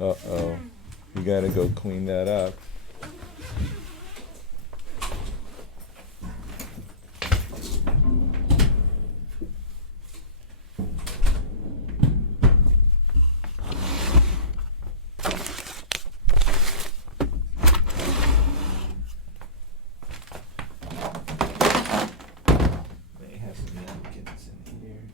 Uh-oh. You gotta go clean that up. May have some napkins in here.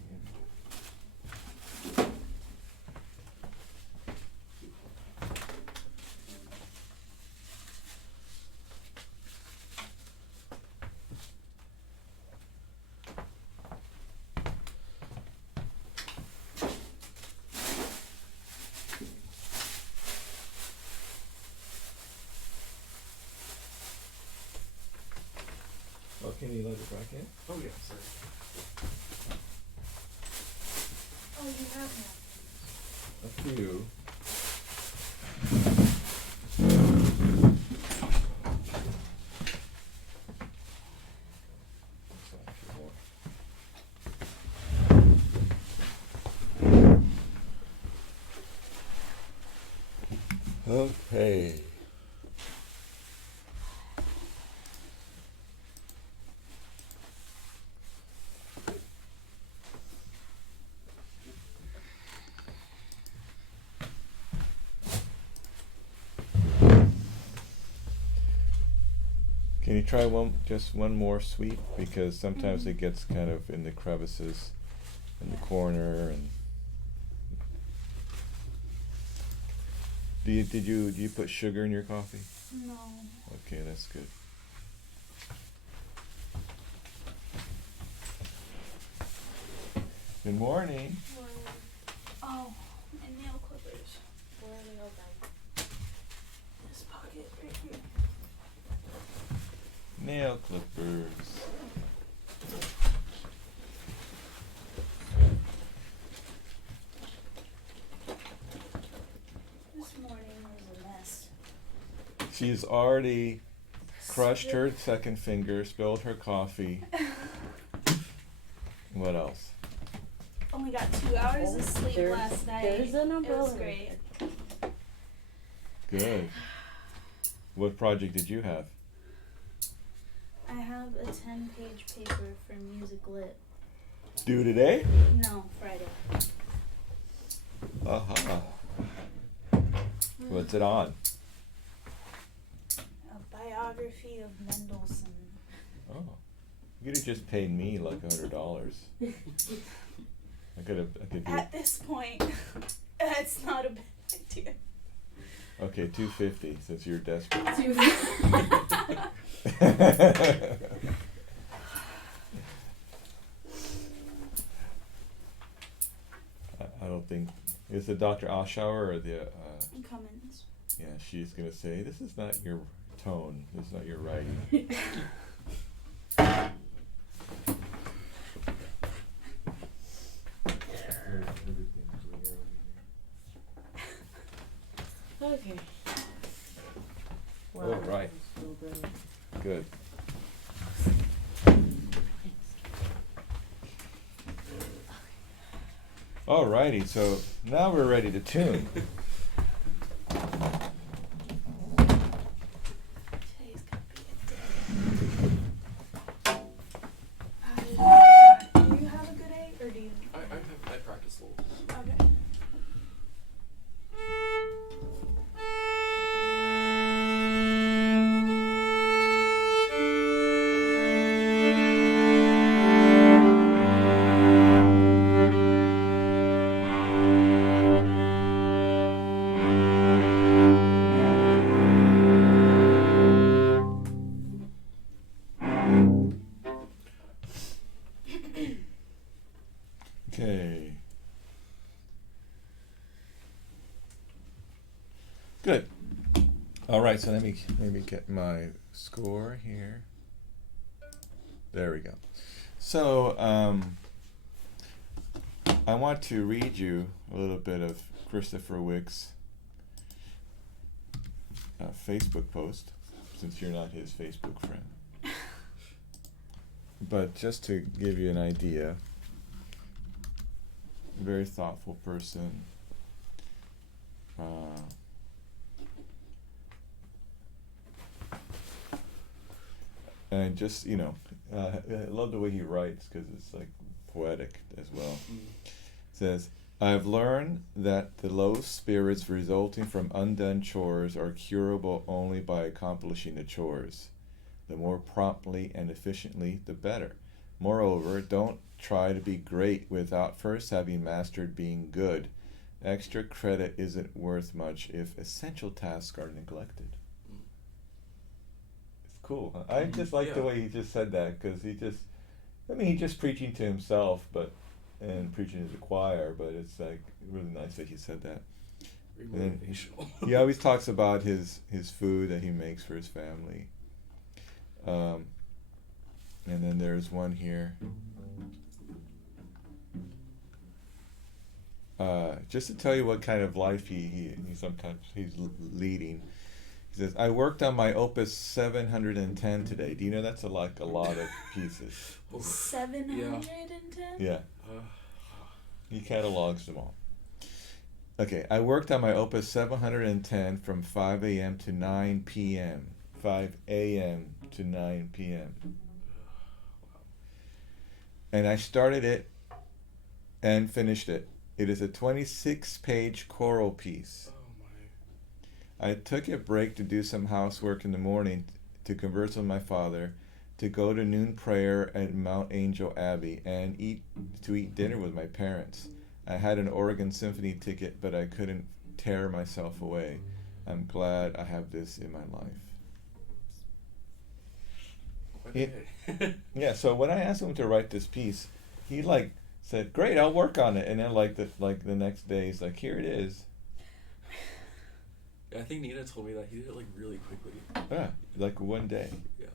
Oh, can you let it back in? Oh yeah, sorry. Oh, you have napkins. A few. Okay. Can you try just one more sweet? Because sometimes it gets kind of in the crevices, in the corner, and do you put sugar in your coffee? No. Okay, that's good. Good morning. Oh, my nail clippers. Where are they open? This pocket right here. Nail clippers. This morning was a mess. She's already crushed her second finger, spilled her coffee. What else? Only got 2 hours of sleep last night. There's an umbrella. It was great. Good. What project did you have? I have a 10-page paper for music lit. Due today? No, Friday. Uh-huh. What's it on? A biography of Mendelssohn. Oh. You could have just paid me like $100. I could do At this point, it's not a bad idea. Okay, $250 since you're desperate. I don't think is it Dr. Oshauer or the Cummins. yeah, she's gonna say this is not your tone, this is not your writing. Okay. All right. Good. Alrighty, so now we're ready to tune. Today's gonna be a day. Do you have a good A, or do you? I practice a little. Okay. Okay. Good. All right, so let me maybe get my score here. There we go. So I want to read you a little bit of Christopher Wicks' Facebook post, since you're not his Facebook friend. But just to give you an idea, very thoughtful person. And just, you know, I love the way he writes because it's like poetic as well. It says, I've learned that the low spirits resulting from undone chores are curable only by accomplishing the chores. The more promptly and efficiently, the better. Moreover, don't try to be great without first having mastered being good. Extra credit isn't worth much if essential tasks are neglected. It's cool. Huh? I just like the way he just said that because he's just preaching to himself, and preaching to the choir, but it's like really nice that he said that. Very motivational. He always talks about his food that he makes for his family. And then there's one here. Just to tell you what kind of life he sometimes he's leading. He says, I worked on my Opus 710 today. Do you know that's a lot of pieces? 710? Yeah. He catalogs them all. Okay, I worked on my Opus 710 from 5 a.m. to 9 p.m. 5 a.m. to 9 p.m. And I started it and finished it. It is a 26-page choral piece. Oh my. I took a break to do some housework in the morning, to converse with my father, to go to noon prayer at Mount Angel Abbey, and to eat dinner with my parents. I had an Oregon Symphony ticket, but I couldn't tear myself away. I'm glad I have this in my life. Yeah, so when I asked him to write this piece, he said, "Great, I'll work on it." And then the next day, he's like, "Here it is." I think Nina told me that he did it really quickly. Yeah, like one day. Yeah.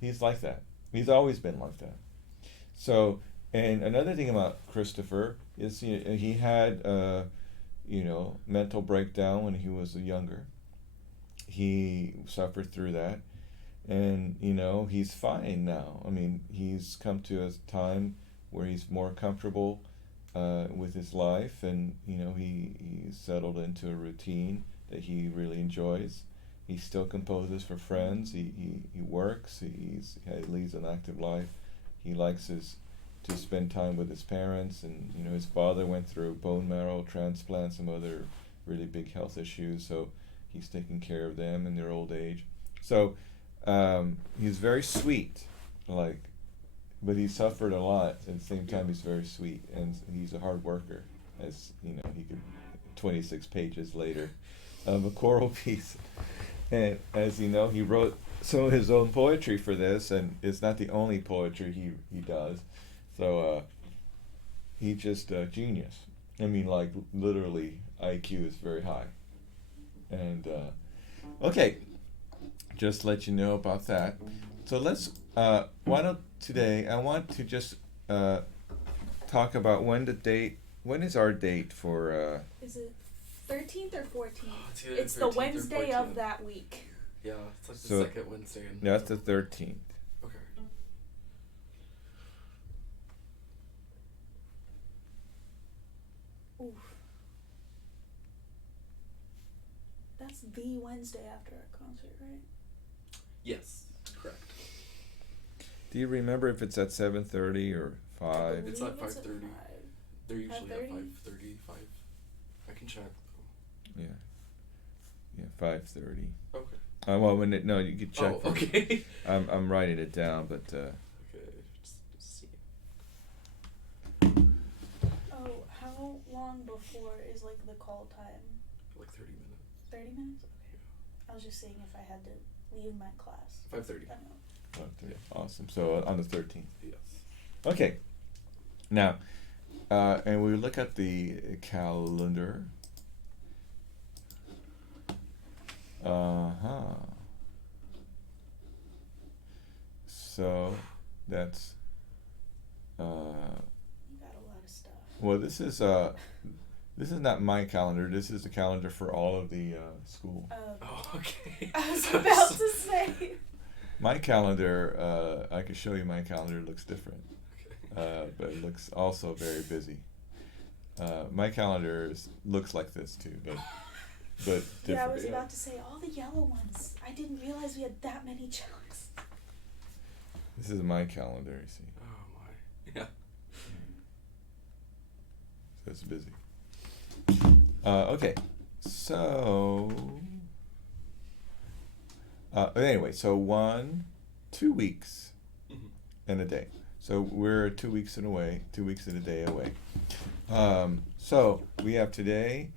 He's like that. He's always been like that. So, and another thing about Christopher is he had mental breakdown when he was younger. He suffered through that. And, he's fine now. I mean, he's come to a time where he's more comfortable with his life, and, he's settled into a routine that he really enjoys. He still composes for friends. He works. He leads an active life. He likes to spend time with his parents, and, his father went through a bone marrow transplant, some other really big health issues, so he's taking care of them in their old age. So, he's very sweet, but he suffered a lot. At the same time, he's very sweet, and he's a hard worker. As he could 26 pages later of a choral piece, and as you know, he wrote some of his own poetry for this, and it's not the only poetry he does. So he's just a genius. I mean, literally, IQ is very high. And okay. Just let you know about that. So let's, today, I want to just talk about when is our date for... Is it 13th or 14th? It's the Wednesday of that week. Yeah, it's like the second Wednesday. No, that's the 13th. Okay. Oof. That's the Wednesday after our concert, right? Yes, correct. Do you remember if it's at 7:30 or 5? It's at 5:30. They're usually at 5:30? 5:35. I can check. Yeah. Yeah, 5:30. Okay. No, you can check. Oh, okay. I'm writing it down, but. Okay, just see. Oh, how long before is the call time? Like 30 minutes. 30 minutes? Okay. I was just saying if I had to leave my class. 5:30. Awesome. So on the 13th. Yes. Okay. Now, and we look at the calendar. So that's. You got a lot of stuff. Well, this is not my calendar. This is the calendar for all of the school. Oh, okay. I was about to say. My calendar, I could show you my calendar. It looks different, Okay. but it looks also very busy. My calendar looks like this too, but but Yeah, I different. was Yeah. about to say all the yellow ones. I didn't realize we had that many cellos. This is my calendar, you see. Oh my. Yeah. So it's busy. Okay, so anyway, so 2 weeks Mhm. and a day. So we're 2 weeks and away, 2 weeks and a day away. So we have today,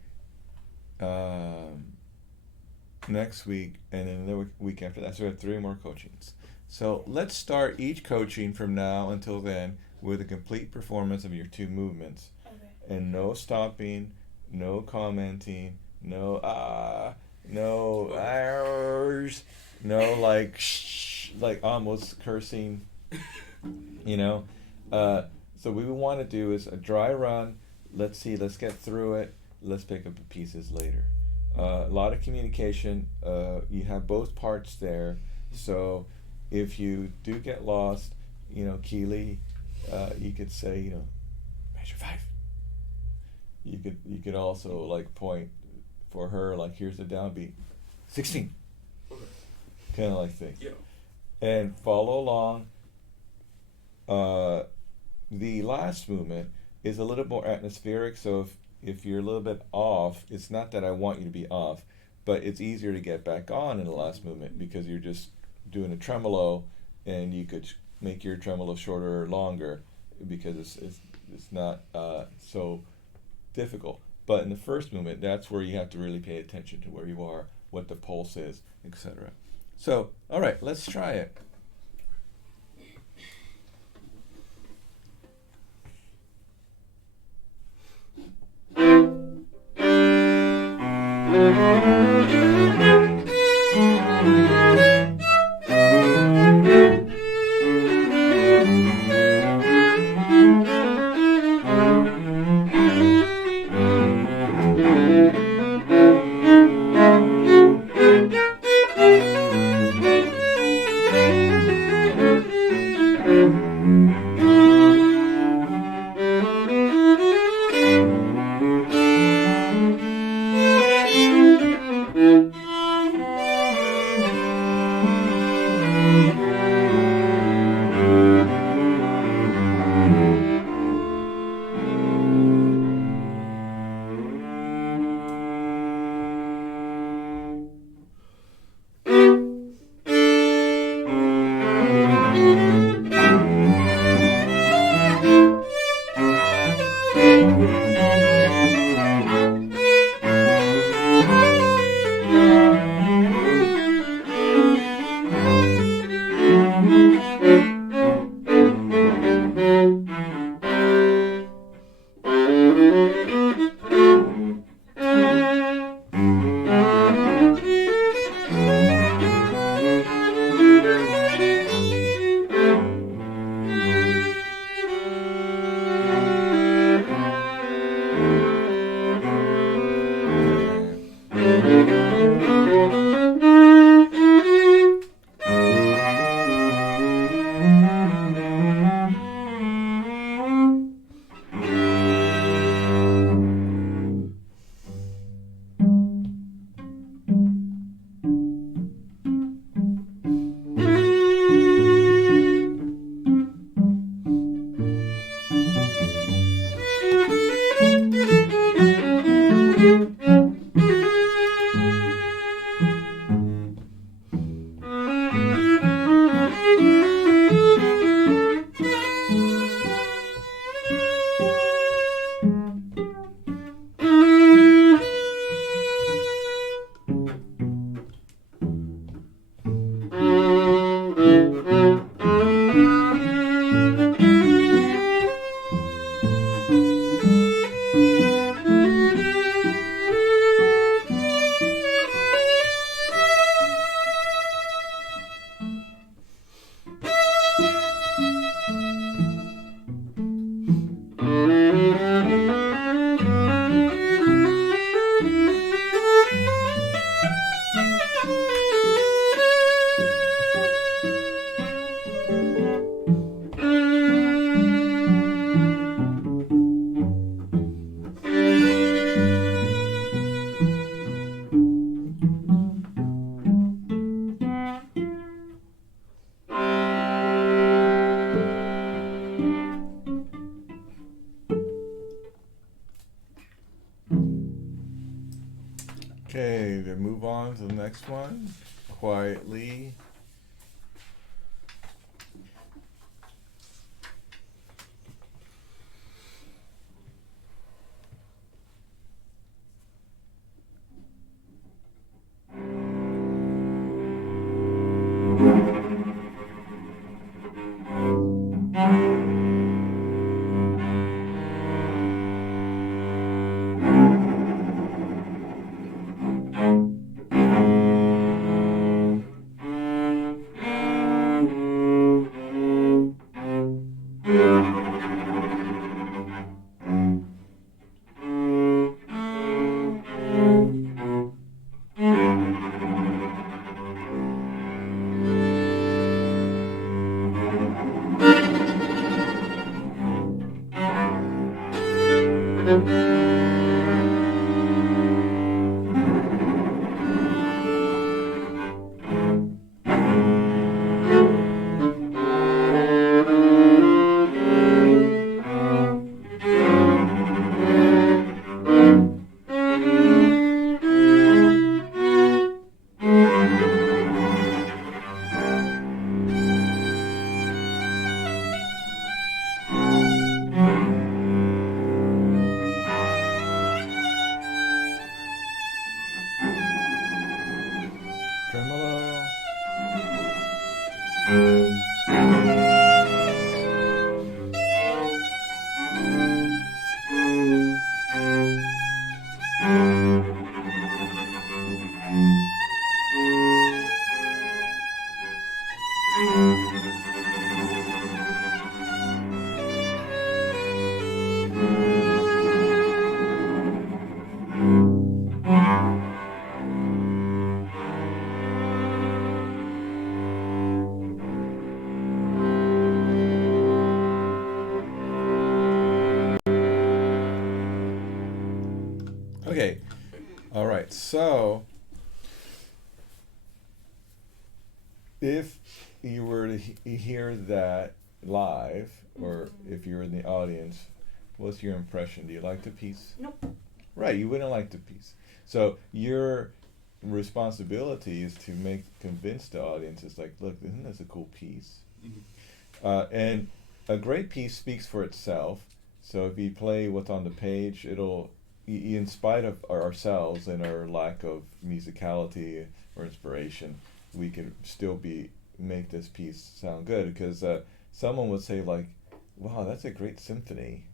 next week, and then another week after that. So we have 3 more coachings. So let's start each coaching from now until then with a complete performance of your 2 movements. Okay. And no stopping, no commenting, no hours, no like like almost cursing, you know. So what we want to do is a dry run. Let's get through it. Let's pick up the pieces later. A lot of communication. You have both parts there. So if you do get lost, you know, Keely, you could say, you know, measure 5. You could also like point for her, like, here's the downbeat, 16, Okay. kind of like thing, Yeah. and follow along. The last movement is a little more atmospheric, so if you're a little bit off, it's not that I want you to be off, but it's easier to get back on in the last movement because you're just doing a tremolo, and you could make your tremolo shorter or longer because it's not so difficult. But in the first movement, that's where you have to really pay attention to where you are, what the pulse is, etc. So, all right, let's try it. ready to move on to the next one quietly. Tremolo. Okay. All right. So, if you were to hear that live, or if you're in the audience, what's your impression? Do you like the piece? Nope. Right. You wouldn't like the piece. So your responsibility is to convince the audience. It's like, look, isn't this a cool piece? And a great piece speaks for itself. So if you play what's on the page, it'll, in spite of ourselves and our lack of musicality or inspiration, we can still make this piece sound good, because someone would say like, wow, that's a great symphony,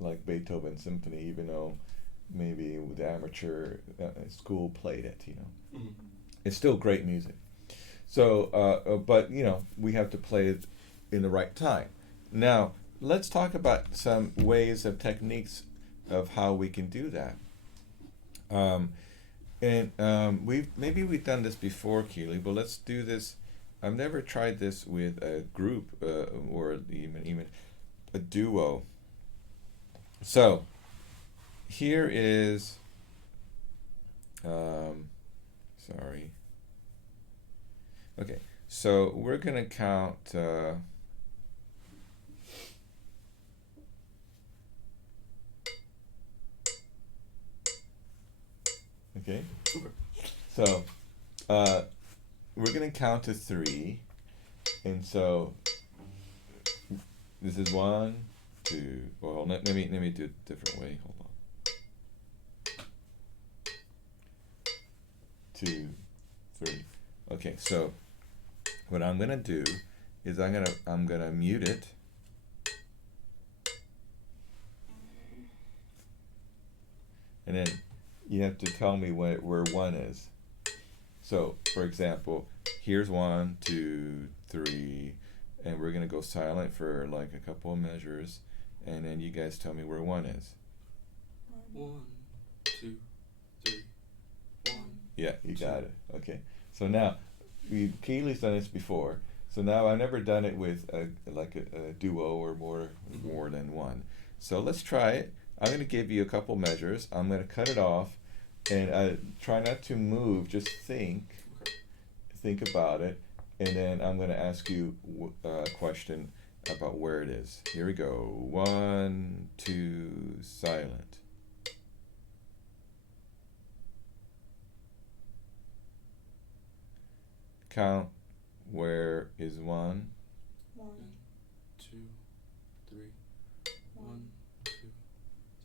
like Beethoven symphony, even though maybe the amateur school played it, It's still great music. So, but we have to play it in the right time. Now, let's talk about some ways of techniques of how we can do that. We've done this before, Keely, but let's do this. I've never tried this with a group or even a duo. So here is, sorry. Okay, so we're gonna count. Okay. So we're gonna count to 3, and so this is 1, 2. Well, let me do it a different way. Hold on. 2, 3. Okay. So what I'm gonna do is I'm gonna mute it. And then you have to tell me where 1 is. So, for example, here's 1, 2, 3, and we're gonna go silent for like a couple of measures, and then you guys tell me where 1 is. 1, 2, 3, 1. Yeah, you got it. Okay. So now, Keely's done this before. So now I've never done it with a duo or more than 1. So let's try it. I'm going to give you a couple measures. I'm going to cut it off, and try not to move. Just think about it, and then I'm going to ask you a question about where it is. Here we go. 1, 2, silent. count where is 1. 1, 2, 3. 1, 2,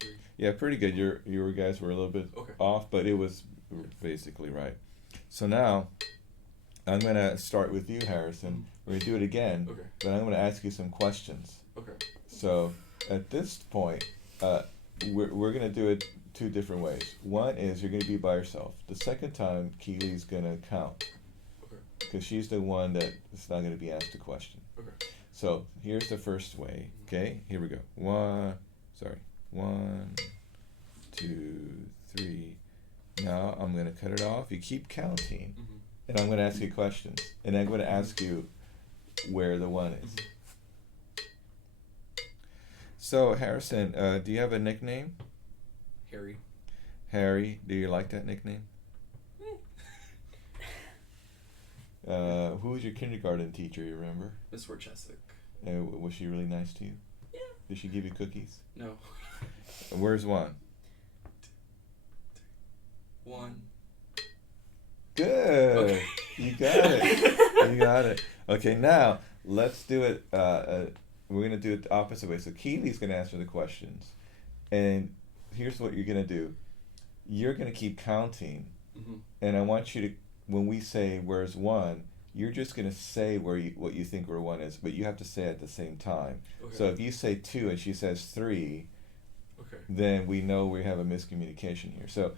3. Yeah, pretty good. Your guys were a little bit Okay. off, but it was basically right. So now I'm gonna start with you, Harrison. We're gonna do it again, Okay. but I'm gonna ask you some questions. Okay. So at this point, we're gonna do it 2 different ways. One is you're gonna be by yourself. The second time, Keely's gonna count, Okay. because she's the one that is not gonna be asked a question. Okay. So here's the first way. Okay, here we go. 1, 2, 3. Now I'm gonna cut it off. You keep counting, Mm-hmm. and I'm gonna ask you questions, and I'm gonna ask you where the 1 is. So Harrison, do you have a nickname? Harry. Harry, do you like that nickname? Who was your kindergarten teacher, you remember? Miss Warchesick. Was she really nice to you? Yeah. Did she give you cookies? No. Where's 1? 1. Good. Okay. You got it. You got it. Okay, now let's do it. We're gonna do it the opposite way. So Keely's gonna answer the questions, and here's what you're gonna do. You're gonna keep counting, Mm-hmm. and I want you to, when we say where's 1, you're just gonna say what you think where 1 is, but you have to say it at the same time. Okay. So if you say 2 and she says 3, Okay. then we know we have a miscommunication here. So Okay.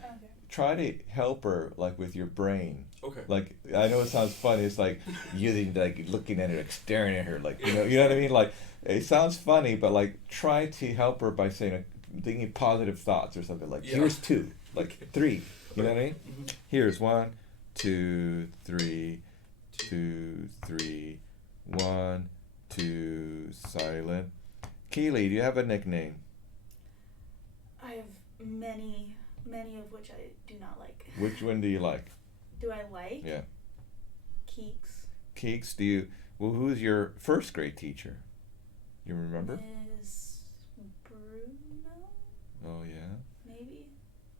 try to help her like with your brain. Okay. Like, I know it sounds funny. It's like you like looking at her, like staring at her, like you know what I mean. Like it sounds funny, but like try to help her by saying, thinking positive thoughts or something. Like Yeah. here's 2, like Okay. 3. You know what I mean? Mm-hmm. Here's 1, 2, 3, 2, 3, 1, 2, silent. Keely, do you have a nickname? I have many of which I do not like. Which one do you like? Do I like? Yeah. Keeks. Keeks, who's your first grade teacher? You remember? Ms. Bruno? Oh, yeah. Maybe?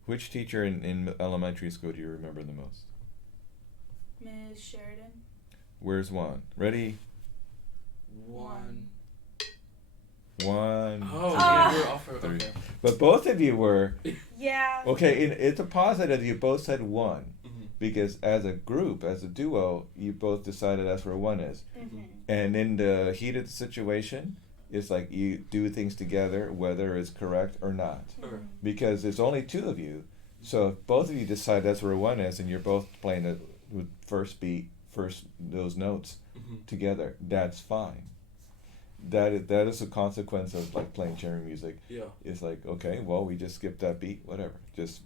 Which teacher in elementary school do you remember the most? Ms. Sheridan? Where's 1? Ready? 1. 1. Oh, two, yeah, we're off. three. Okay. But both of you were, Yeah. okay, it's a positive you both said 1. Mm-hmm. Because as a group, as a duo, you both decided that's where 1 is. Mm-hmm. And in the heated situation, it's like you do things together, whether it's correct or not. Okay. Because there's only 2 of you. So if both of you decide that's where 1 is, and you're both playing the first beat, those notes Mm-hmm. together, that's fine. That is a consequence of like playing chamber music. Yeah. It's like, okay, well, we just skipped that beat, whatever.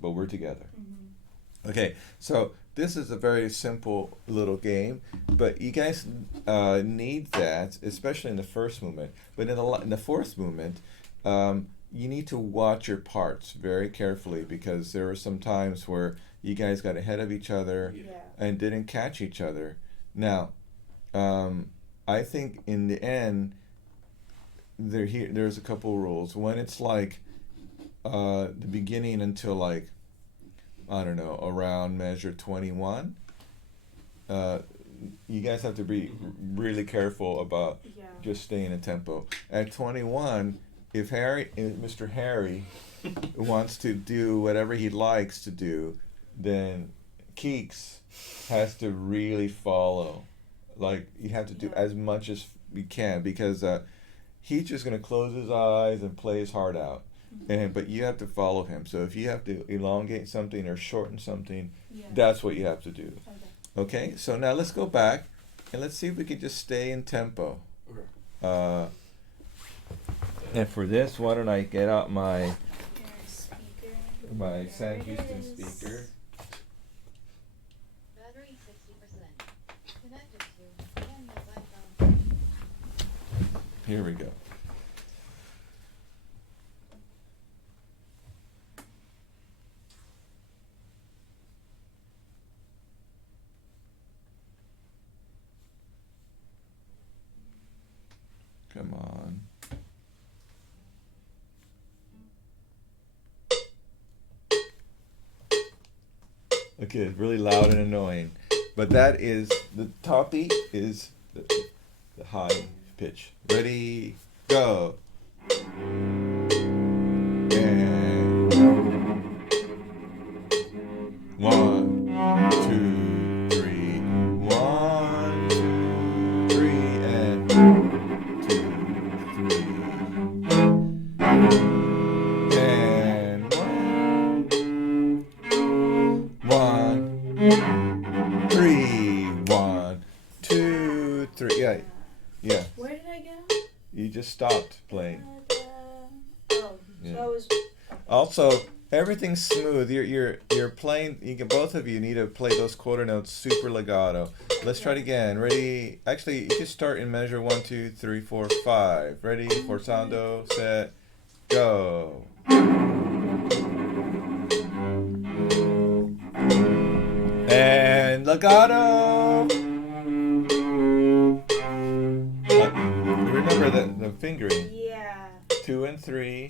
But we're together. Mm-hmm. Okay, so this is a very simple little game, but you guys need that, especially in the first movement. But in the fourth movement, you need to watch your parts very carefully, because there are some times where you guys got ahead of each other Yeah. and didn't catch each other. Now, I think in the end, there's a couple rules. When it's like the beginning until like, I don't know, around measure 21, you guys have to be really careful about Yeah. just staying in tempo. At 21, if Mr. Harry wants to do whatever he likes to do, then Keeks has to really follow. Like, you have to do as much as you can, because he's just going to close his eyes and play his heart out. But you have to follow him. So if you have to elongate something or shorten something, Yeah. that's what you have to do. Okay. Okay? So now let's go back and let's see if we can just stay in tempo. Okay. And for this, why don't I get out my Your speaker. my There Sam it Houston is. speaker? Battery 60%. Connected to 10 mobile phone. Here we go. Come on. Okay, it's really loud and annoying. But that is the top beat is the high pitch. Ready, go. And 1, 2, 3. 1, 2, 3, and 2, 3. And 1, 3. 1, 2, 3. Yeah, yeah. Where did I go? You just stopped playing. Oh, Yeah. so I was. Also, everything's smooth. You're playing. You can, both of you need to play those quarter notes super legato. Let's try it again. Ready? Actually, you can start in measure 1, 2, 3, 4, 5. Ready? Forzando, set, go. And legato. Remember the fingering. Yeah. 2 and 3,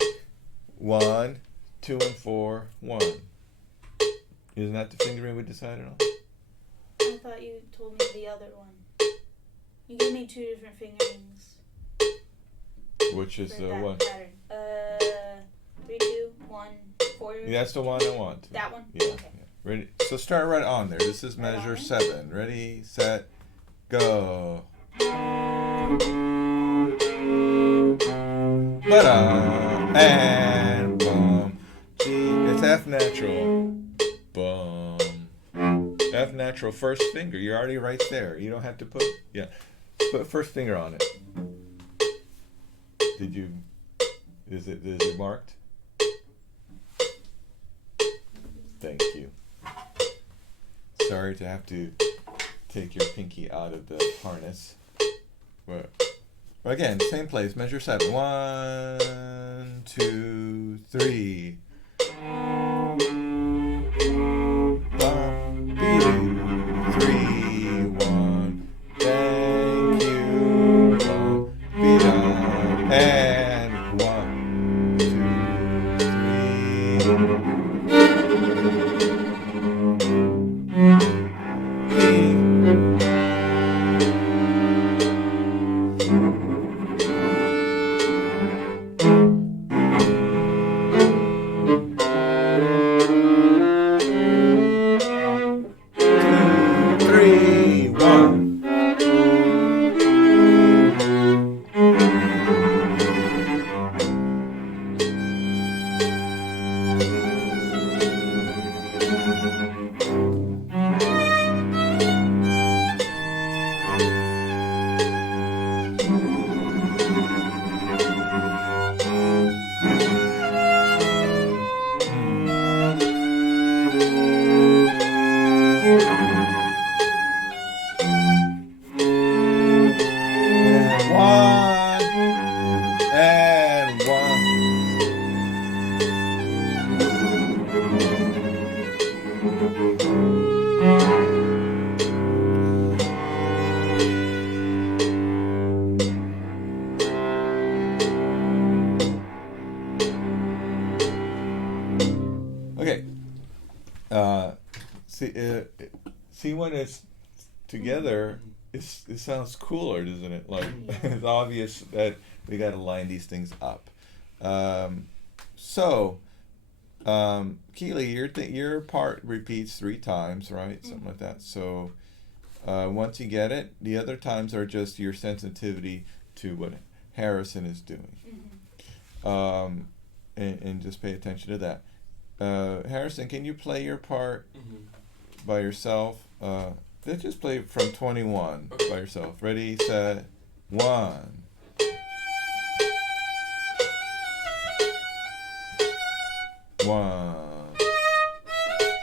1, 2 and 4, 1. Isn't that the fingering we decided on? I thought you told me the other one. You gave me 2 different fingerings. Which is for the that one? pattern. 3, 2, 1, 4. Yeah, that's the one I want. That one? Yeah. Okay. Yeah. Ready? So start right on there. This is Right measure on? 7. Ready, set, go. Ba-da! And bum. G. It's F natural. Bum. F natural first finger. You're already right there. You don't have to put. Yeah. Put first finger on it. Did you? Is it marked? Thank you. Sorry to have to take your pinky out of the harness. But again, same place. Measure 7. 1, 2, 3. Bum, be-doo. 3, 1. Thank you. Bum, be-da. And 1, 2, 3. Okay. See when it's together, it sounds cooler, doesn't it? Like it's obvious that we got to line these things up. Keely, your part repeats 3 times, right? Something like that. So once you get it, the other times are just your sensitivity to what Harrison is doing. And just pay attention to that. Harrison, can you play your part by yourself? Let's just play from 21 by yourself. Ready, set, 1.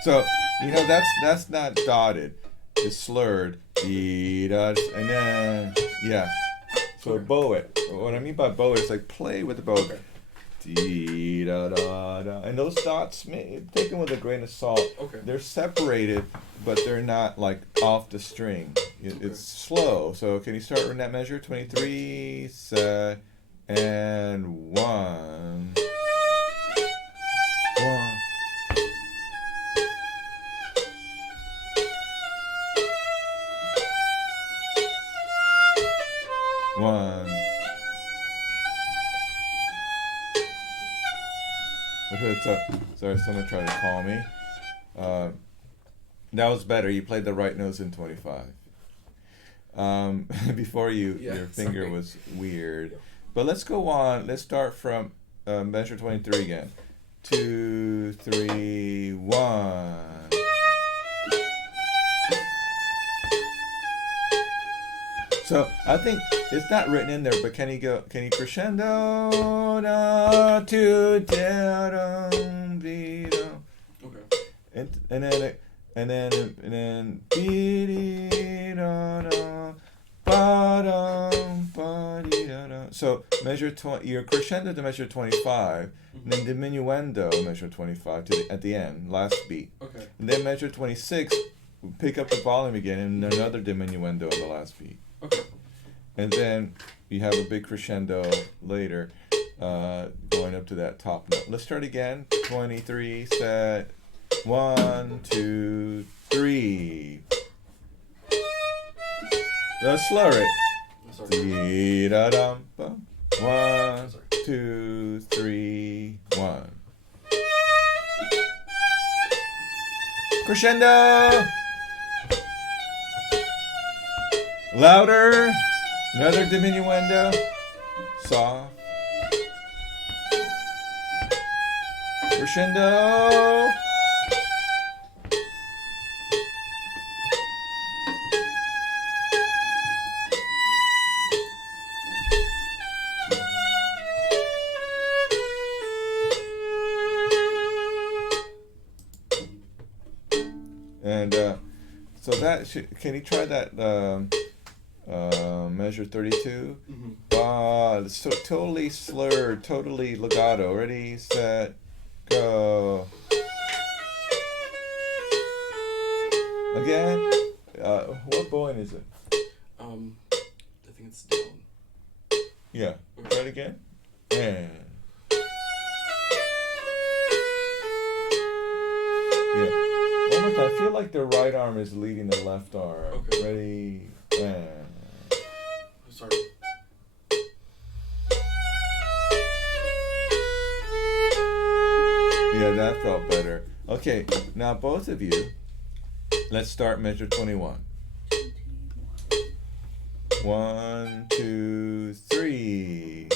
So that's not dotted. It's slurred. And then So bow it. What I mean by bow it is like play with the bow. Okay. And those dots, take them with a grain of salt. Okay. They're separated, but they're not like off the string. It's slow. So can you start in that measure? 23, set, and 1. 1. Sorry, someone tried to call me. That was better. You played the right notes in 25. Before your finger sorry. was weird. But let's go on. Let's start from measure 23 again. 2, 3, 1. So I think it's not written in there, but can you crescendo da to da dum be dum. Okay. And then be dee da da ba dum ba dee da da. So measure your crescendo to measure 25, and then diminuendo measure 25 at the end, last beat. Okay. And then measure 26, pick up the volume again, and another diminuendo on the last beat. Okay. And then you have a big crescendo later, going up to that top note. Let's start again. 23, set. 1, 2, 3. Let's slow it. Sorry. Dee da dum bum. 1, Sorry. 2, 3, 1. Crescendo. Louder. Another diminuendo. Soft. Crescendo. And so that can you try that measure 32? Mm-hmm. So totally slurred, totally legato. Ready, set, go. Again. What bowing is it? I think it's down. Yeah. Try it again. And yeah. One more time. I feel like the right arm is leading the left arm. Okay. Ready, and. Sorry. Yeah, that felt better. Okay, now both of you, let's start measure 21. 1, 2, 3.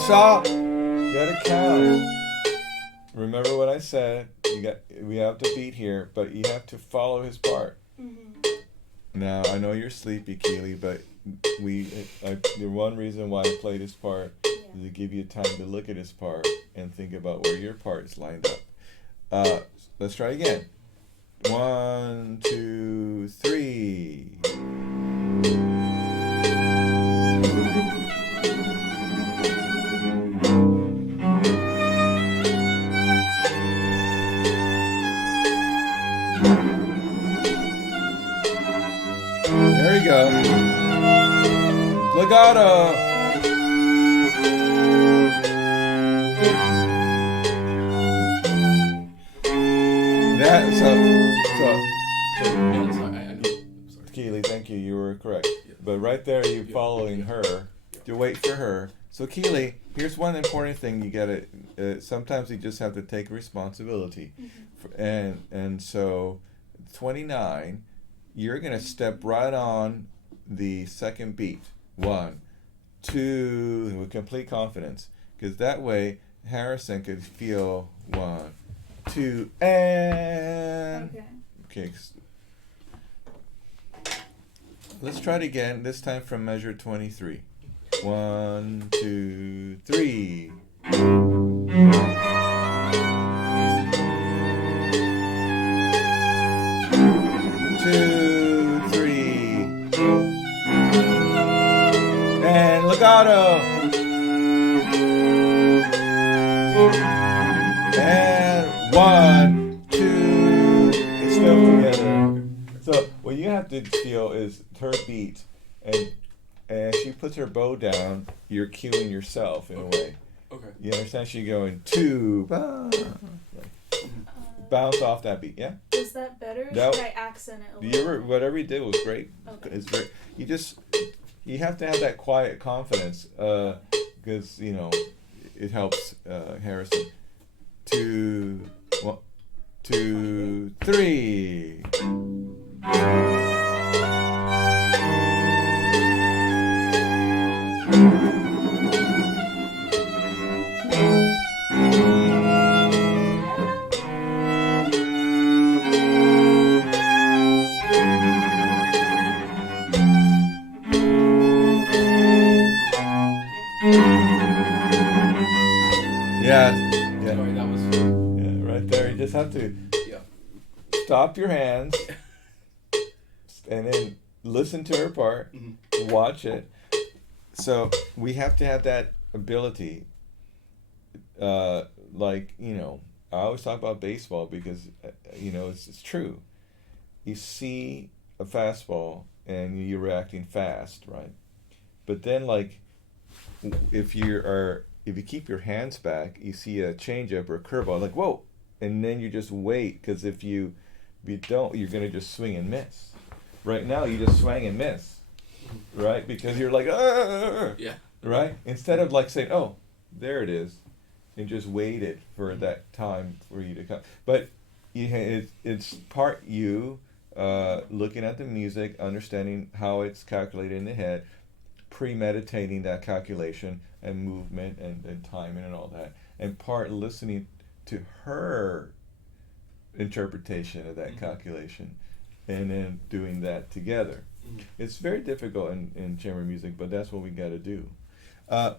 Stop. You gotta count. Remember what I said. We have to beat here, but you have to follow his part. Now I know you're sleepy, Keely, but the one reason why I played his part is to give you time to look at his part and think about where your part is lined up. Let's try again. 1, 2, 3. There we go. Legato. That so. Yeah, sorry. I know. Sorry. Keely, thank you. You were correct. Yeah. But right there, you Yeah. following her. To wait for her. So Keely, here's one important thing you gotta. Sometimes you just have to take responsibility, and so 29. You're gonna step right on the second beat. 1, 2, with complete confidence, because that way Harrison could feel 1, 2, and okay. Let's try it again. This time from measure 23. 1, 2, 3. 2, 3. And legato. And 1, 2. It's still together. So what you have to feel is her beat, and as she puts her bow down, you're cueing yourself in a way. Okay. You understand? She's going tuba. Bounce off that beat. Yeah. Is that better? Or That- should I accent it a You little? ever, whatever you did was great. Okay. It's very. You have to have that quiet confidence, because it helps Harrison. 2, 1, 2, 3. Yeah, yeah, Sorry, that was. yeah, right there. You just have to Yeah. stop your hands and then listen to her part, Mhm. watch it. So we have to have that ability. I always talk about baseball because it's true. You see a fastball and you're reacting fast, right? But then if you keep your hands back, you see a changeup or a curveball, like whoa, and then you just wait, because if you don't, you're gonna just swing and miss. Right now, you just swing and miss, right? Because you're like, Yeah. right? Instead of saying, oh, there it is, and just waited for that time for you to come. But it's part you looking at the music, understanding how it's calculated in the head, premeditating that calculation and movement and timing and all that, and part listening to her interpretation of that calculation, and then doing that together. It's very difficult in chamber music, but that's what we got to do.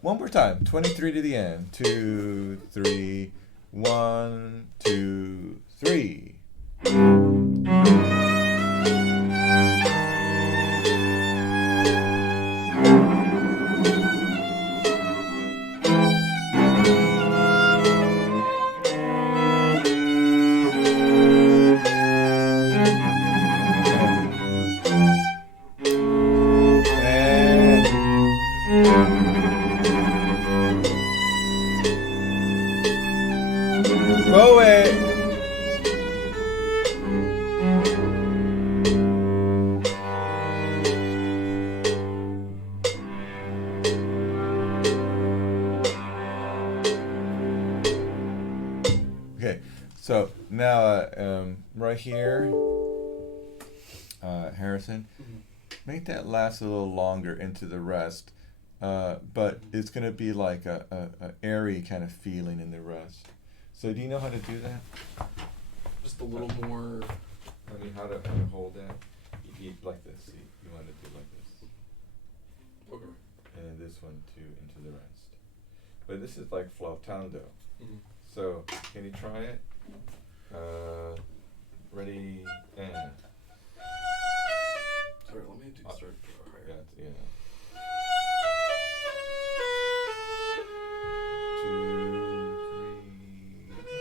One more time, 23 to the end. 2, 3, 1, 2, 3. Go away. Okay, so now right here, Harrison, make that last a little longer into the rest, but it's gonna be like a airy kind of feeling in the rest. So do you know how to do that? Just a little more. I mean, how to hold that? You like this. See, you want to do like this, Okay. and then this one too into the rest. But this is like flautando. Mhm. So can you try it? Ready and Sorry, let me start higher. yeah. 2, 3.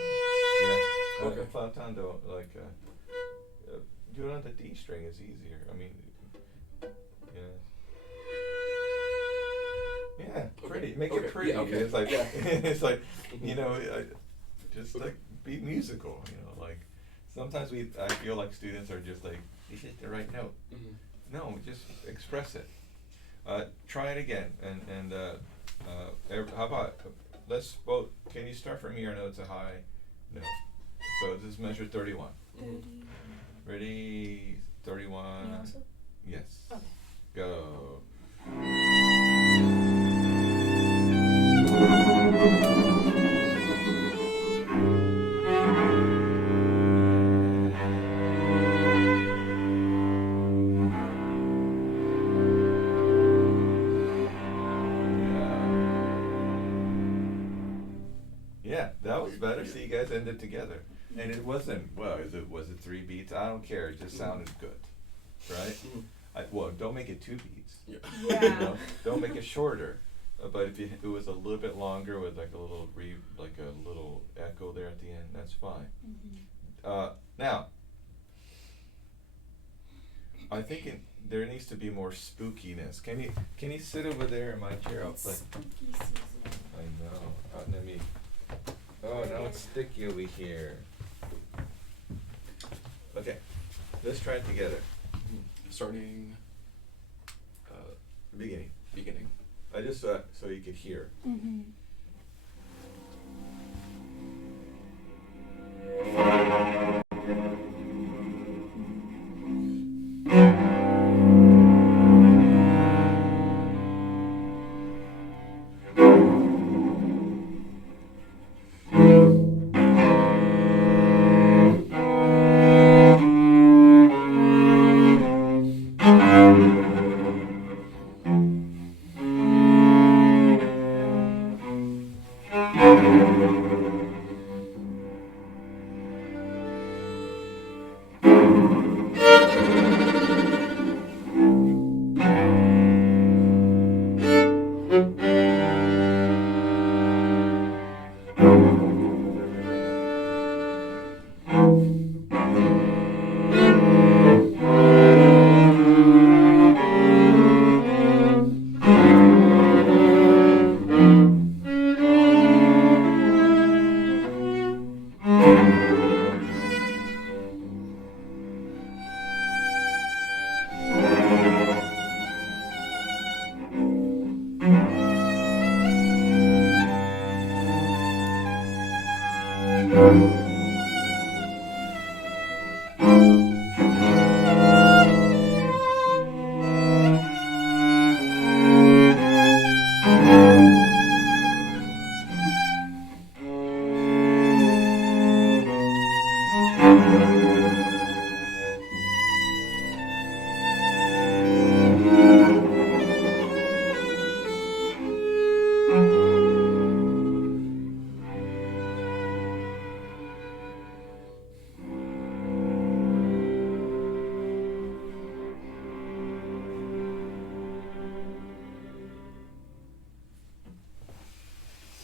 Yeah. Okay. Flautando, do it on the D string is easier. I mean, yeah. Yeah, pretty. Make Okay. it pretty. Yeah, okay. It's like Yeah. it's like just be musical. Sometimes I feel like students are just like, you hit the right note. Mhm. No, just express it. Try it again, and how about let's both. Can you start from here? I know it's a high note. So just measure 31. 30. Ready? 31. Me also? Yes. Okay. Go. Yeah, that was better. See, you guys ended together, and it wasn't. Well, was it 3 beats? I don't care. It just sounded good, right? Don't make it 2 beats. Yeah. Yeah. Don't make it shorter. But if it was a little bit longer with like a little echo there at the end, that's fine. Now, I think there needs to be more spookiness. Can you sit over there in my chair? I'll It's play. spooky season. I know. sticky over here. Okay, let's try it together. Starting Beginning. beginning. I just so you could hear. Mm-hmm.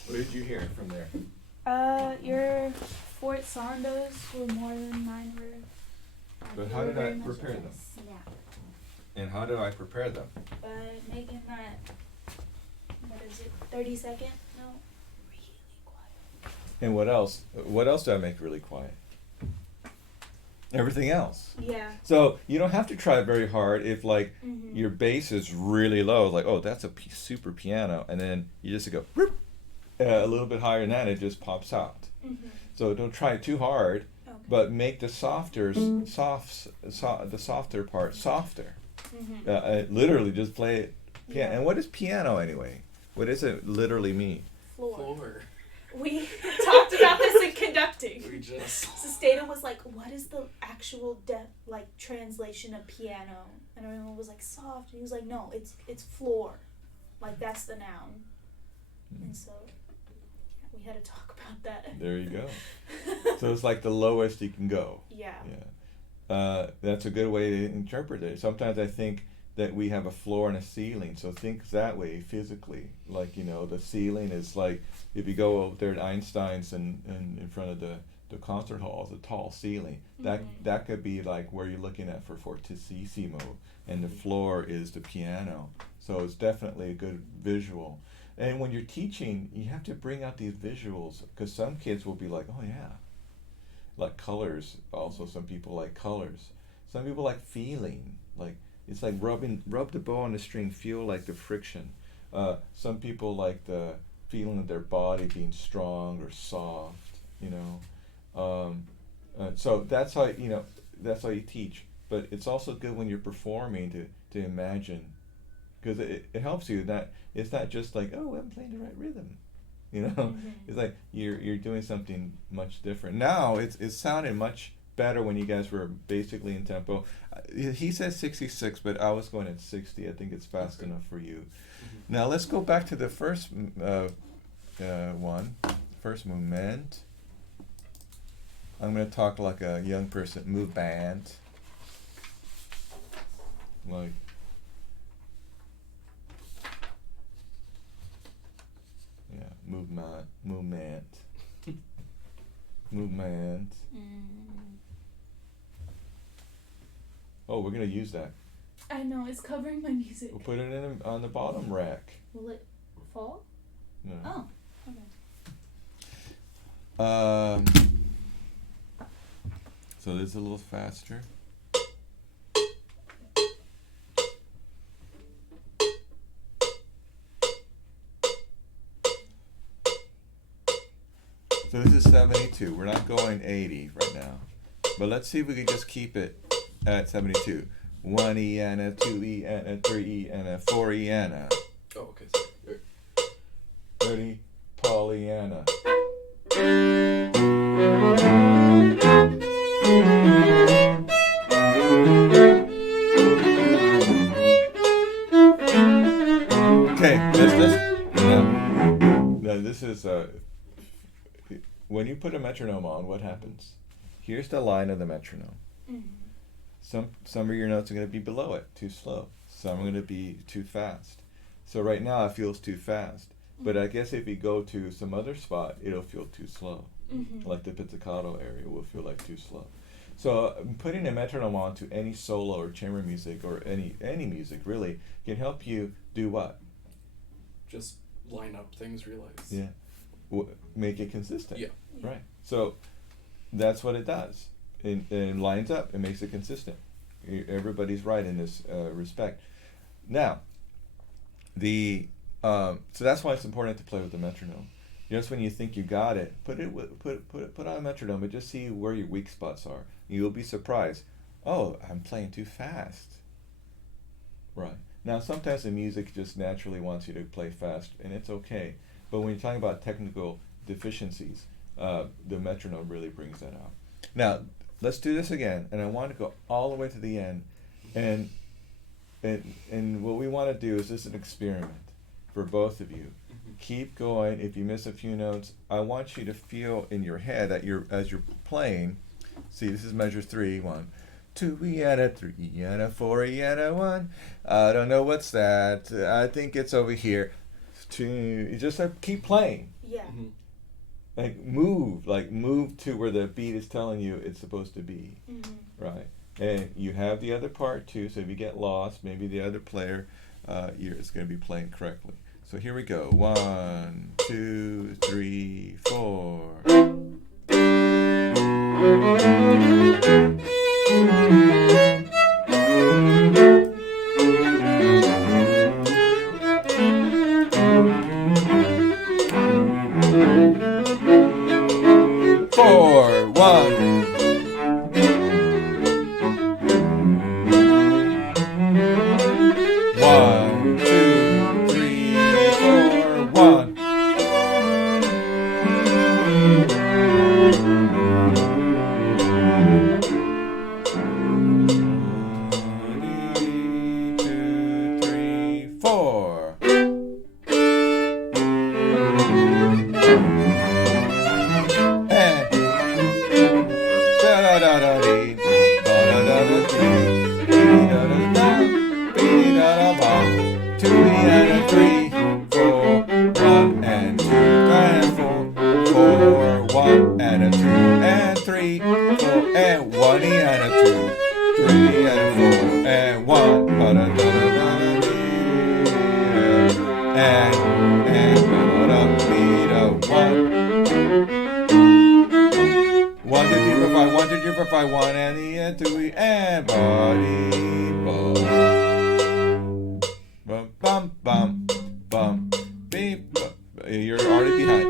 What did you hear from there? Your Fort Sondos were more than mine were. But They how were did I very much prepare like a them? Snap. And how do I prepare them? Making that, what is it, 30-second? No, really quiet. And what else? What else do I make really quiet? Everything else. Yeah. So you don't have to try very hard if like Mm-hmm. your bass is really low, like oh that's a super piano, and then you just go whoop, a little bit higher than that, it just pops out. Mm-hmm. So don't try too hard, Okay. but make the softer the softer part softer. Mm-hmm. Literally just play it piano. Yeah. And what is piano anyway? What does it literally mean? Floor. We talked about this in conducting. We just. So Statham was like, what is the actual translation of piano? And everyone was like, soft. And he was like, no, it's floor. Like, that's the noun. And so, yeah, we had to talk about that. There you go. So it's like the lowest you can go. Yeah. Yeah. That's a good way to interpret it. Sometimes I think that we have a floor and a ceiling, so think that way physically. Like, you know, the ceiling is like, if you go over there at Einstein's and in front of the concert hall, it's a tall ceiling. That could be like where you're looking at for fortissimo, and the floor is the piano. So it's definitely a good visual. And when you're teaching, you have to bring out these visuals, because some kids will be like, oh yeah. Like colors, also some people like colors. Some people like feeling, like it's like rub the bow on the string, feel like the friction. Some people like the feeling of their body being strong or soft, you know. So that's how you teach. But it's also good when you're performing to imagine, because it helps you that it's not just like, oh, I'm playing the right rhythm, you know. Mm-hmm. It's like you're doing something much different. Now it sounded much better when you guys were basically in tempo. He says 66, but I was going at 60. I think it's fast enough for you. Mm-hmm. Now let's go back to the first first movement. I'm going to talk like a young person. Movement. Like. Yeah, movement. Oh, we're gonna use that. I know, it's covering my music. We'll put it on the bottom rack. Will it fall? No. Oh, okay. So this is a little faster. So this is 72. We're not going 80 right now. But let's see if we can just keep it at 72. 1E and a 2E and a 3E and a 4E and a. Oh, okay. Sorry. Ready? Pollyanna. Okay, now this is when you put a metronome on, what happens? Here's the line of the metronome. Mm-hmm. Some of your notes are going to be below it, too slow. Some are going to be too fast. So right now it feels too fast. But I guess if you go to some other spot, it'll feel too slow. Mm-hmm. Like the pizzicato area will feel like too slow. So putting a metronome on to any solo or chamber music or any music really can help you do what? Just line up things, realize. Yeah. Make it consistent. Yeah. Right. So that's what it does. It lines up. It makes it consistent. Everybody's right in this respect. Now, so that's why it's important to play with the metronome. Just when you think you got it, put on a metronome and just see where your weak spots are. You'll be surprised. Oh, I'm playing too fast. Right. Now, sometimes the music just naturally wants you to play fast, and it's okay. But when you're talking about technical deficiencies, the metronome really brings that out. Now, let's do this again, and I want to go all the way to the end. And what we want to do is just an experiment for both of you. Keep going. If you miss a few notes, I want you to feel in your head that as you're playing. See, this is measure 3. 1, 2E and a 3E and a 4E and a 1. I don't know what's that. I think it's over here. 2. You just keep playing. Yeah. Mm-hmm. Like move to where the beat is telling you it's supposed to be. Mm-hmm. Right. And you have the other part too. So if you get lost, maybe the other player is going to be playing correctly. So here we go. 1, 2, 3, 4. 4, 1. 1, 2, 3, 4, 1.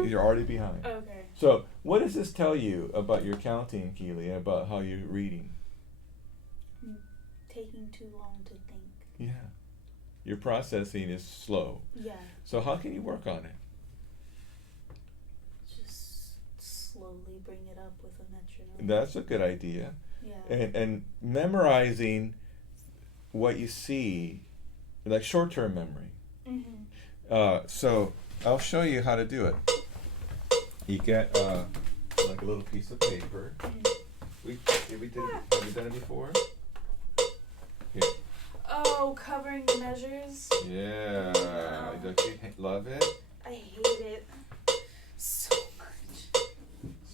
You're already behind. Okay. So, what does this tell you about your counting, Keely, and about how you're reading? Taking too long to think. Yeah. Your processing is slow. Yeah. So how can you work on it? Just slowly bring it up with a metronome. That's a good idea. Yeah. And memorizing what you see, like short-term memory. Mm-hmm. So I'll show you how to do it. You get like a little piece of paper. Have you done it before? Here. Oh, covering the measures? Yeah. No. Don't you love it? I hate it so much.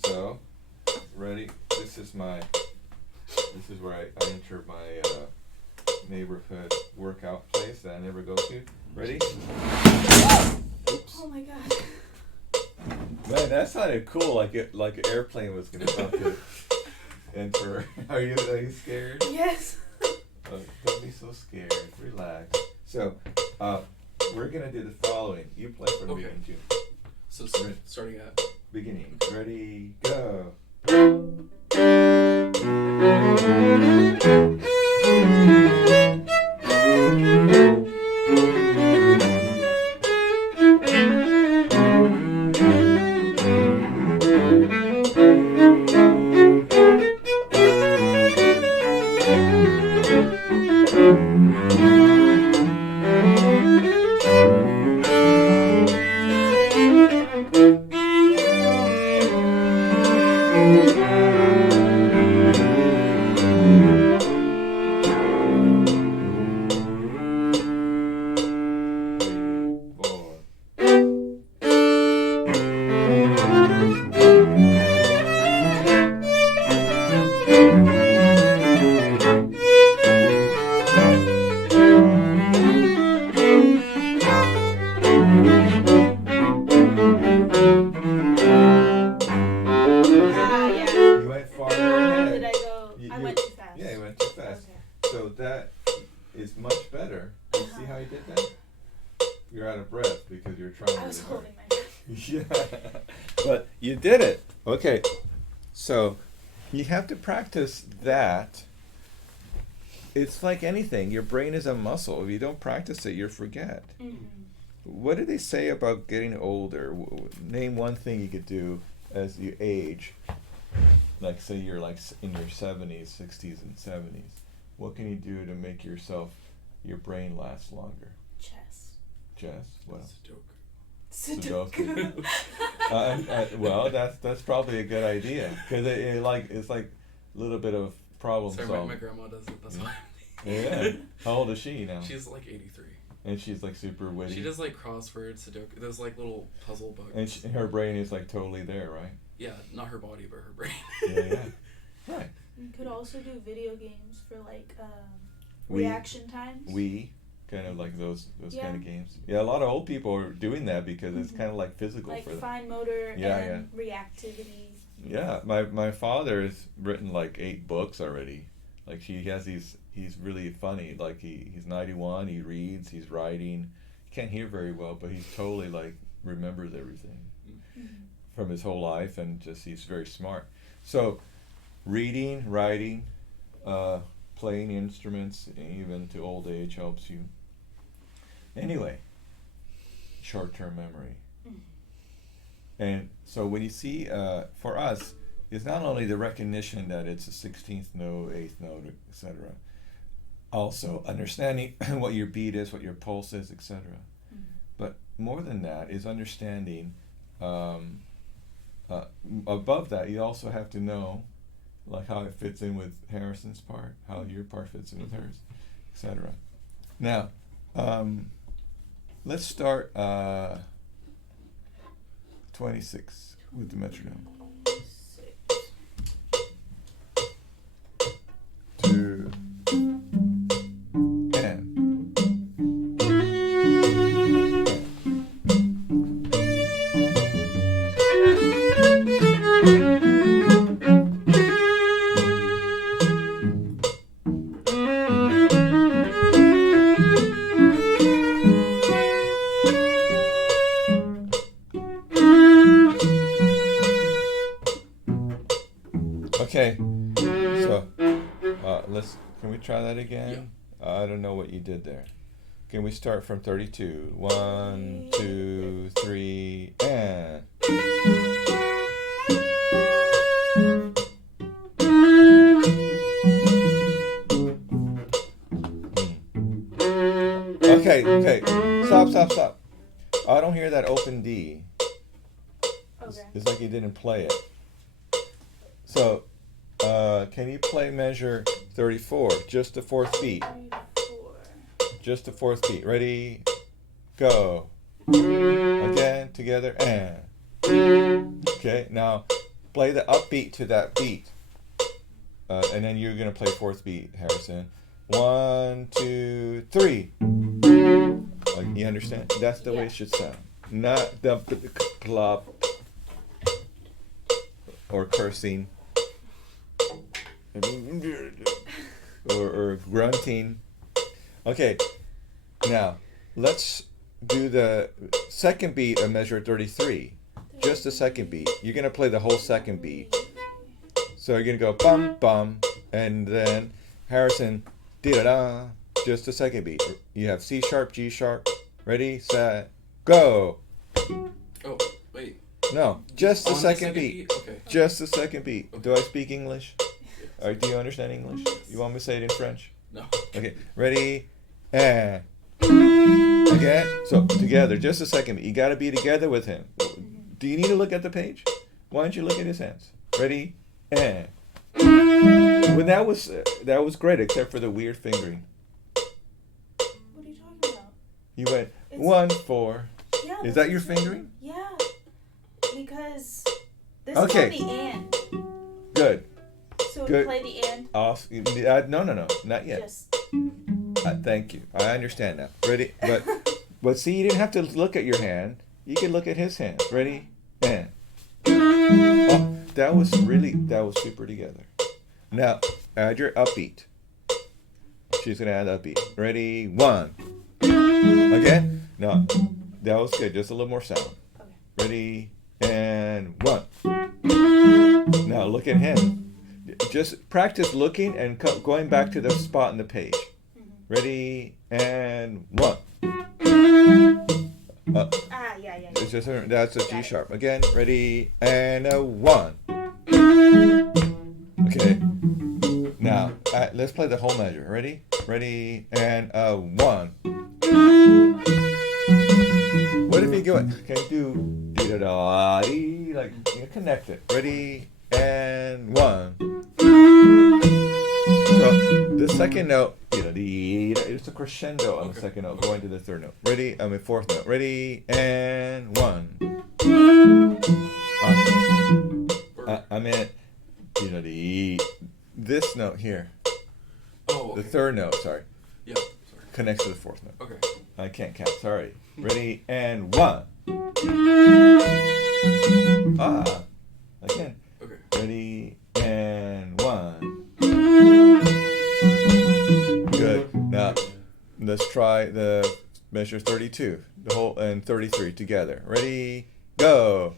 So, ready? This is where I enter my neighborhood workout place that I never go to. Ready? Oops. Oh my god. Man, that sounded cool. Like an airplane was gonna come to enter. Are you scared? Yes. Don't be so scared. Relax. So, we're gonna do the following. You play from the Okay. beginning too. So starting at. Beginning. Ready, go. Three, four. Ah, yeah. You went farther ahead. Did I go? I went too fast. Yeah, you went too fast. Okay. So that is much better. You see how you did that? You're out of breath because you're trying I was really hard. holding my breath. Yeah, but you did it. Okay, so you have to practice that. It's like anything. Your brain is a muscle. If you don't practice it, you forget. Mhm. What do they say about getting older? Name one thing you could do as you age. Like say you're like in your 70s, 60s, and 70s. What can you do to make your brain last longer? Chess. Chess. What? Sudoku. Well, that's probably a good idea because it's like a little bit of problem Sorry, solving. my grandma does it. That's why. Yeah. How old is she now? She's like 83. And she's like super witty. She does like crosswords, Sudoku. There's like little puzzle bugs. And her brain is like totally there, right? Yeah, not her body, but her brain. Yeah. Right. You could also do video games for like Wii. reaction times. Kind of like those Yeah. kind of games. Yeah, a lot of old people are doing that because it's Mhm. kind of like physical Like for them. fine motor Yeah, and reactivity. Yeah, my father has written like 8 books already. Like he's really funny. Like he's 91, he reads, he's writing. He can't hear very well, but he's totally like remembers everything Mhm. from his whole life, and just he's very smart. So reading, writing, playing instruments, even to old age helps you. Anyway, short-term memory. Mhm. And so when you see, for us, it's not only the recognition that it's a 16th note, 8th note, etc. Also understanding what your beat is, what your pulse is, etc. Mhm. But more than that is understanding. Above that, you also have to know, like how it fits in with Harrison's part, how your part fits in with hers, etc. Now, let's start 26 with the metronome. 6. 2 and. Okay, so can we try that again? I don't know what you did there. Can we start from 32? 1, 2, 3, and. Okay, stop. I don't hear that open D. Okay. It's like you didn't play it. So, can you play measure 34, just the 4th beat? 3, 4. Just the 4th beat. Ready? Go. Again, together, and. Okay, now play the upbeat to that beat. And then you're going to play 4th beat, Harrison. 1, 2, 3. You understand? That's the way Yeah. it should sound. Not the club. or cursing, or grunting. Okay, now let's do the second beat of measure 33. Just the second beat. You're gonna play the whole second beat. So you're gonna go bum bum, and then Harrison, da da. Just the second beat. You have C sharp, G sharp. Ready, set, go. Oh, wait. No, just the On second beat. Okay. Just the second beat. Okay. Do I speak English? Yes. Or do you understand English? You want me to say it in French? No. Okay, ready, and again. So together, just a second. You got to be together with him. Do you need to look at the page? Why don't you look at his hands? Ready, and. Well, that was great, except for the weird fingering. What are you talking about? You went It's- 1 4. Yeah. Is that's that your what I'm fingering? saying. Yeah. Because this Okay. is on the and. Good. So Good. we play the and. Off. No, not yet. Just. Thank you. I understand now. Ready, but see, you didn't have to look at your hand. You could look at his hand. Ready, and. Oh, that was super together. Now add your upbeat. She's gonna add upbeat. Ready, 1. Again. No, that was good. Just a little more sound. Okay. Ready, and 1. Now look at him. Just practice looking and going back to the spot on the page. Ready, and 1. Yeah. It's just that's a G sharp. Again, ready, and a 1. Okay. Now let's play the whole measure. Ready, and a 1. What if you go? Can you do da da dee, like connect it? Ready, and 1. So the second note, it's a crescendo on the second note, going to the third note. Ready, fourth note. Ready, and 1. I meant, this note here. Oh, okay. The third note, sorry, Yeah, sorry. connects to the fourth note. Okay. I can't count, sorry. Ready, and 1. Again. Okay. Ready, and 1. Good. Now, let's try the measure 32, the whole, and 33 together. Ready, go.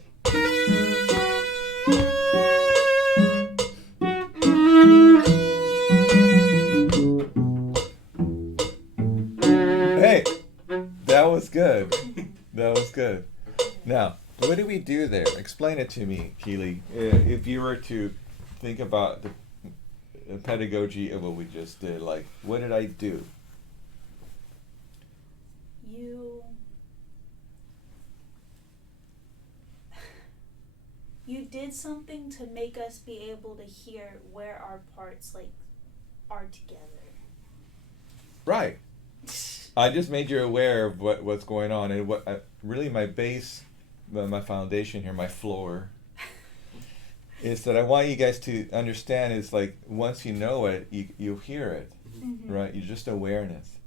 Hey, that was good. That was good. Now, what do we do there? Explain it to me, Keely. If you were to think about the pedagogy of what we just did, like, what did I do? You did something to make us be able to hear where our parts are together. Right. I just made you aware of what's going on, and what really my base, my foundation here, my floor, is that I want you guys to understand is like once you know it, you hear it, right? You're just awareness.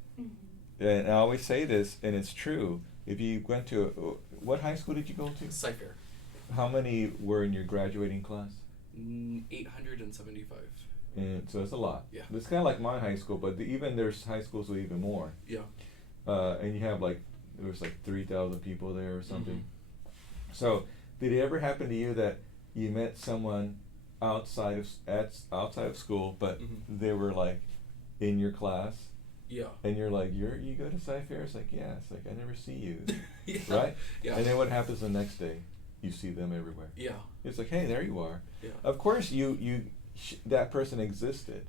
And I always say this, and it's true. If you went to what high school did you go to? Cypher. How many were in your graduating class? 875. And so it's a lot. Yeah. It's kind of like my high school, but even there's high schools with even more. Yeah. And you have there was 3,000 people there or something. So did it ever happen to you that you met someone outside of school, but they were in your class? Yeah. And you're like, you go to Cypher? It's like, yeah. It's like, I never see you. Yeah. Right? Yeah. And then what happens the next day? You see them everywhere. Yeah. It's like, hey, there you are. Yeah. Of course, that person existed,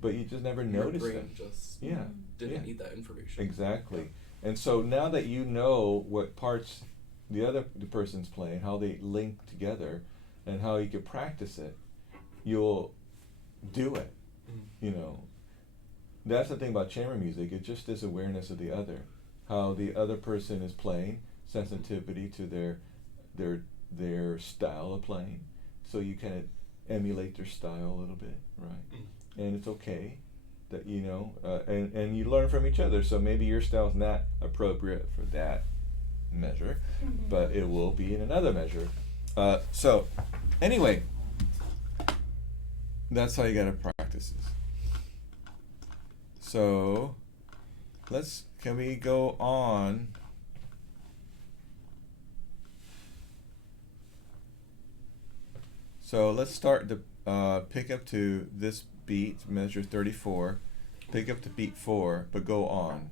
but you just never Your noticed brain them. just Yeah. didn't need that information. Exactly. And so now that you know what parts the person's playing, how they link together, and how you can practice it, you'll do it. That's the thing about chamber music. It's just this awareness of the other, how the other person is playing, sensitivity to their style of playing, so you kind of emulate their style a little bit, right? And it's okay that and you learn from each other. So maybe your style's not appropriate for that measure, but it will be in another measure. So anyway, that's how you gotta practice this. So can we go on? So let's start the pick up to this beat, measure 34, pick up to beat 4, but go on.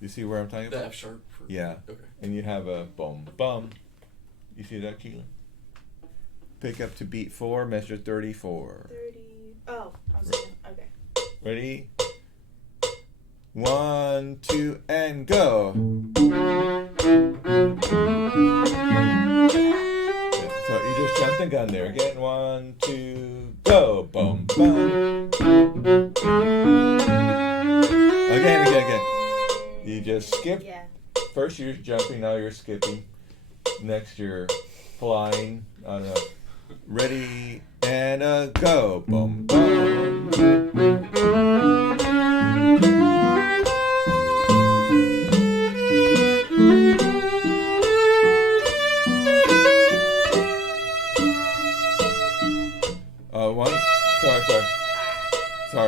You see where I'm talking The about? F sharp. Yeah. Okay. And you have a bum bum. You see that, Keelan? Pick up to beat 4, measure 34. 30. Oh, I was thinking. Okay. Ready? 1, 2, and go. So you just jumped the gun there. Again, 1, 2, go. Boom, boom. Again. You just skip. Yeah. First you're jumping, now you're skipping. Next you're flying. I don't know. Ready and go. Boom, boom.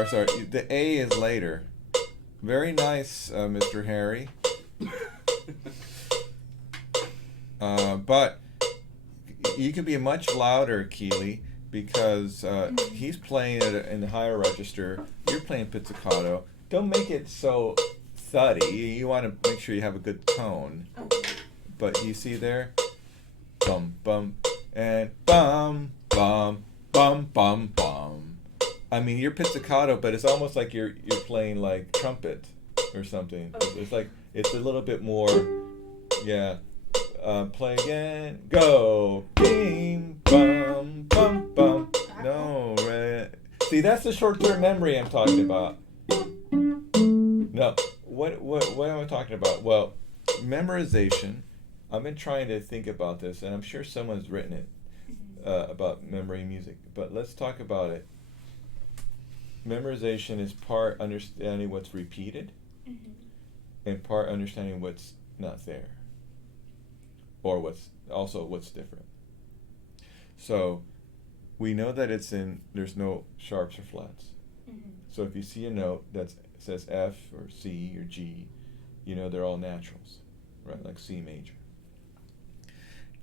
Sorry. The A is later. Very nice, Mr. Harry. But you can be much louder, Keely, because he's playing it in the higher register. You're playing pizzicato. Don't make it so thuddy. You want to make sure you have a good tone. But you see there? Bum, bum, and bum, bum, bum, bum, bum. I mean, you're pizzicato, but it's almost like you're playing like trumpet or something. It's like, it's a little bit more, yeah. Play again. Go. Bing, bum, bum, bum. No, right. See, that's the short-term memory I'm talking about. No, what am I talking about? Well, memorization. I've been trying to think about this, and I'm sure someone's written it about memory music. But let's talk about it. Memorization is part understanding what's repeated, and part understanding what's not there, or what's different. So we know that there's no sharps or flats. So if you see a note that says F or C or G, you know they're all naturals, right? Like C major.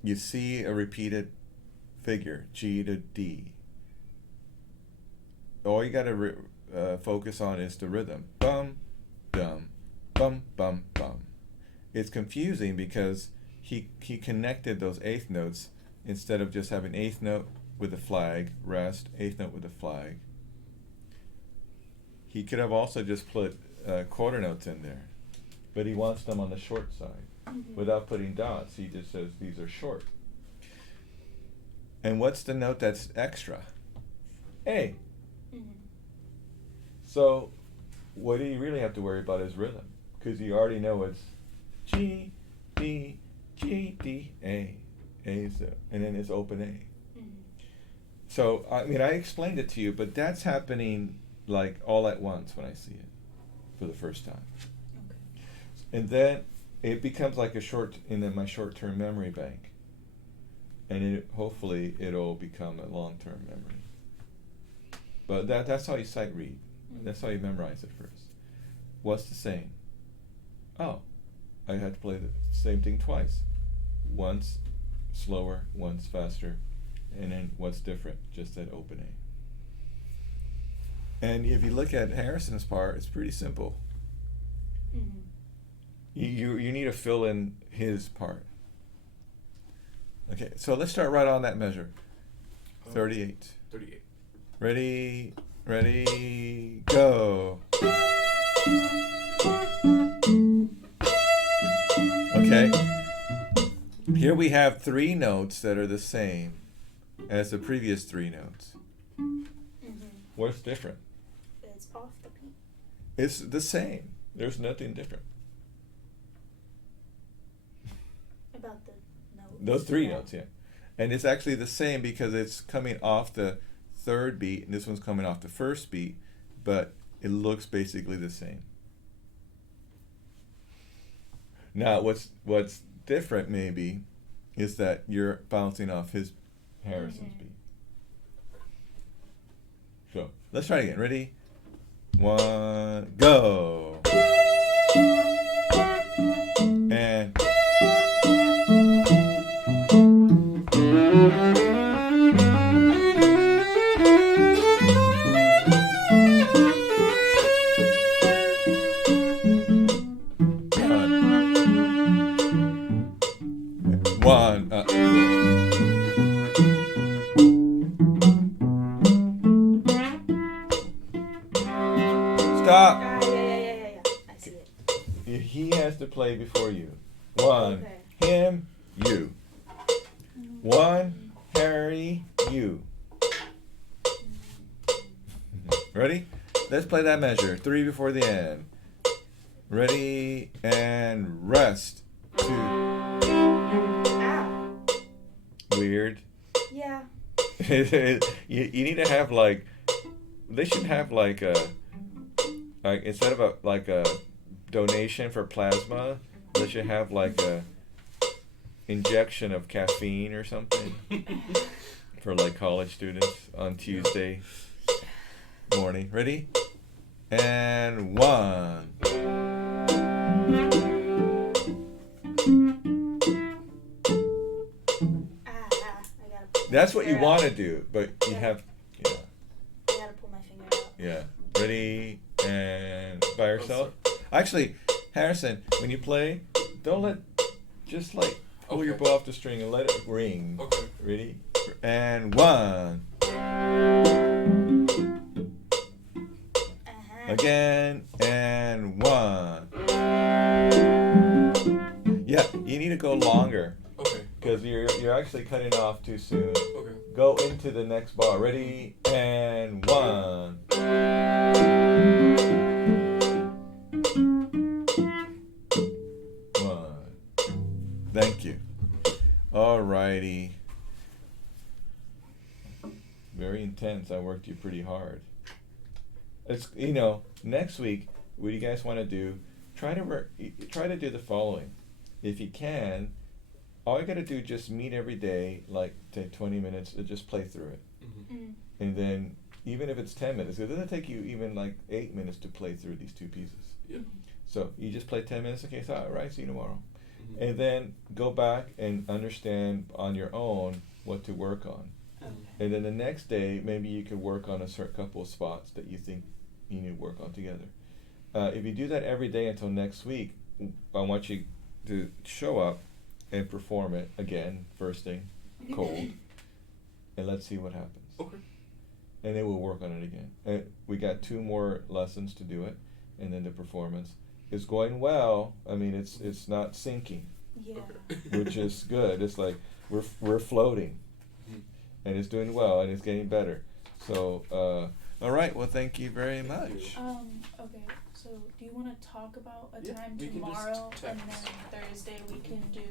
You see a repeated figure, G to D. All you got to focus on is the rhythm. Bum, dum, bum, bum, bum. It's confusing because he connected those eighth notes instead of just having eighth note with a flag, rest, eighth note with a flag. He could have also just put quarter notes in there, but he wants them on the short side. Without putting dots, he just says these are short. And what's the note that's extra? A. So what do you really have to worry about is rhythm, because you already know it's G, D, G, D, A. A is and then it's open A. So, I mean, I explained it to you, but that's happening like all at once when I see it for the first time. And then it becomes like my short-term memory bank. And hopefully it'll become a long-term memory. But that's how you sight read. That's how you memorize it first. What's the same? Oh, I had to play the same thing twice. Once slower, once faster, and then what's different? Just that open A. And if you look at Harrison's part, it's pretty simple. You need to fill in his part. Okay, so let's start right on that measure. 38. 38. Ready, go. Okay. Here we have 3 notes that are the same as the previous 3 notes. What's different? It's off the beat. It's the same. There's nothing different. About the notes. Those 3 notes, yeah. And it's actually the same because it's coming off the 3rd beat, and this one's coming off the 1st beat, but it looks basically the same. Now, what's different maybe is that you're bouncing off Harrison's beat. So let's try it again. Ready? 1, go. And one. Stop. Yeah. I see it. He has to play before you. 1, Okay. him, you. 1, Harry, you. Ready? Let's play that measure. 3 before the end. Ready and rest. 2. Ow. Weird. Yeah. you need to have like, they should have like a, like instead of a donation for plasma, they should have like a injection of caffeine or something for like college students on Tuesday morning. Ready? And 1. I gotta pull my That's what you finger want to out. do, but you have, yeah. I gotta pull my finger out. Yeah. Ready and by yourself. Actually, Harrison, when you play, don't let, just like pull your Okay. bow off the string and let it ring. Okay. Ready? And 1. Again and 1. Yeah, you need to go longer Okay. because you're actually cutting off too soon. Okay. Go into the next bar. Ready and 1. Thank you. Alrighty. Very intense. I worked you pretty hard. It's next week. What do you guys want to do? Try to do the following. If you can, all you got to do is just meet every day, like take 20 minutes to just play through it, and then even if it's 10 minutes, it doesn't take you even like 8 minutes to play through these 2 pieces. Yeah. So you just play 10 minutes. Okay, so all right, see you tomorrow. And then go back and understand on your own what to work on. Okay. And then the next day, maybe you could work on a certain couple of spots that you think you need to work on together. If you do that every day until next week, I want you to show up and perform it again, first thing, cold, and let's see what happens. Okay. And then we'll work on it again. And we got 2 more lessons to do it, and then the performance is going well. I mean, it's not sinking, Yeah. which is good. It's like we're floating, and it's doing well, and it's getting better. So, all right. Well, thank you very much. Okay. So, do you want to talk about a Yeah, time we can just tomorrow, and text. then Thursday we can do